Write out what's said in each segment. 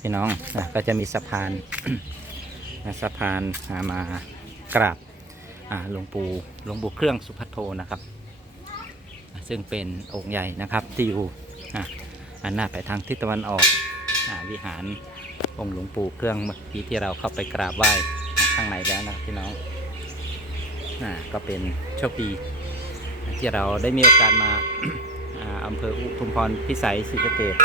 พี่น้องอก็จะมีสะพานสะพานมากราบหลวงปู่หลวงปู่เครื่องสุพัทโทนะครับ ซึ่งเป็นองค์ใหญ่นะครับที่อยู่อันหน้าไปทางทิศตะวันออกอวิหารองค์หลวงปู่เครื่องเมื่อกี้ที่เราเข้าไปกราบไหว้ข้างในแล้วนะพี่น้องอก็เป็นโชคดีที่เราได้มีโอกาสมา อำเภออุทุมพรพิสัยศรีสะเกษ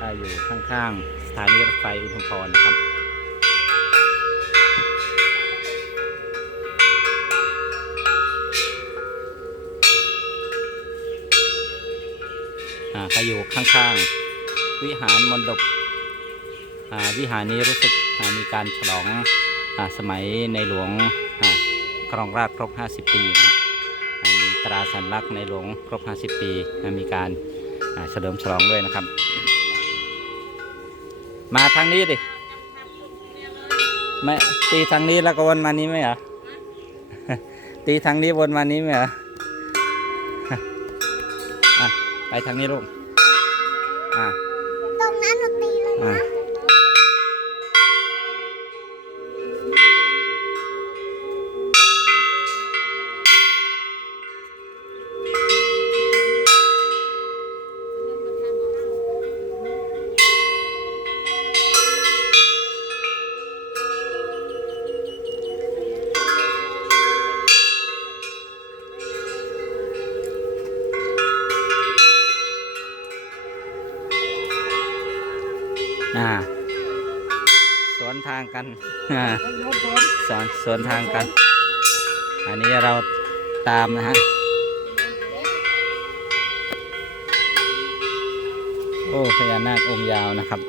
อ่าอยู่ข้างๆสถานีรถไฟอุทุมพรนะครับอ่าก็อยู่ข้างๆ วิหารมณฑปวิหารนี้รู้สึกมีการฉลองอสมัยในหลวงครองราชครบ 50 ปีนะฮะอ่ามี ตราสัญลักษณ์ในหลวงครบ 50 ปีอ่ามีการอ่าเฉลิมฉลองด้วยนะครับ มาทางนี้ดิไม่ตีทางนี้แล้วก็วนมานี้ไหมเหรอตีทางนี้วนมานี้ไหมเหรออะไปทางนี้ลูกอะตรงนั้นหนูตีเลยอะนะ อ่า สวนทางกัน อ่าสวนสวนทางกัน อันนี้เราตามนะฮะ โอ้พญานาคองค์ยาวนะครับ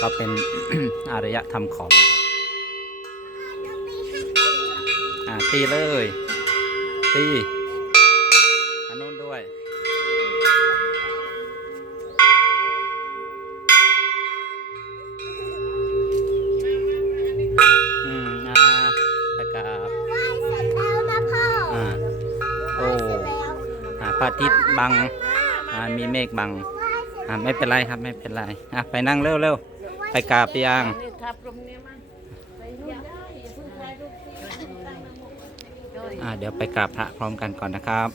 ก็เป็นอารยธรรมของนะครับอ่าตีเลย ตีอันนู้นด้วยอืมอ่าแล้วก็ไหว้เสร็จแล้วนะพ่ออ่าโอ้ไหว้เสร็จแล้วอ่าพระอาทิตย์บังอ่ามีเมฆบังไหว้เสร็จอ่าไม่เป็นไรครับไม่เป็นไรอะไปนั่งเร็วเร็ว ไปกราบยังนี่ครับตรงนี้มั้งไปนู่นได้อย่าเพิ่งอ่าเดี๋ยวไปกราบพระพร้อมกันก่อนนะครับ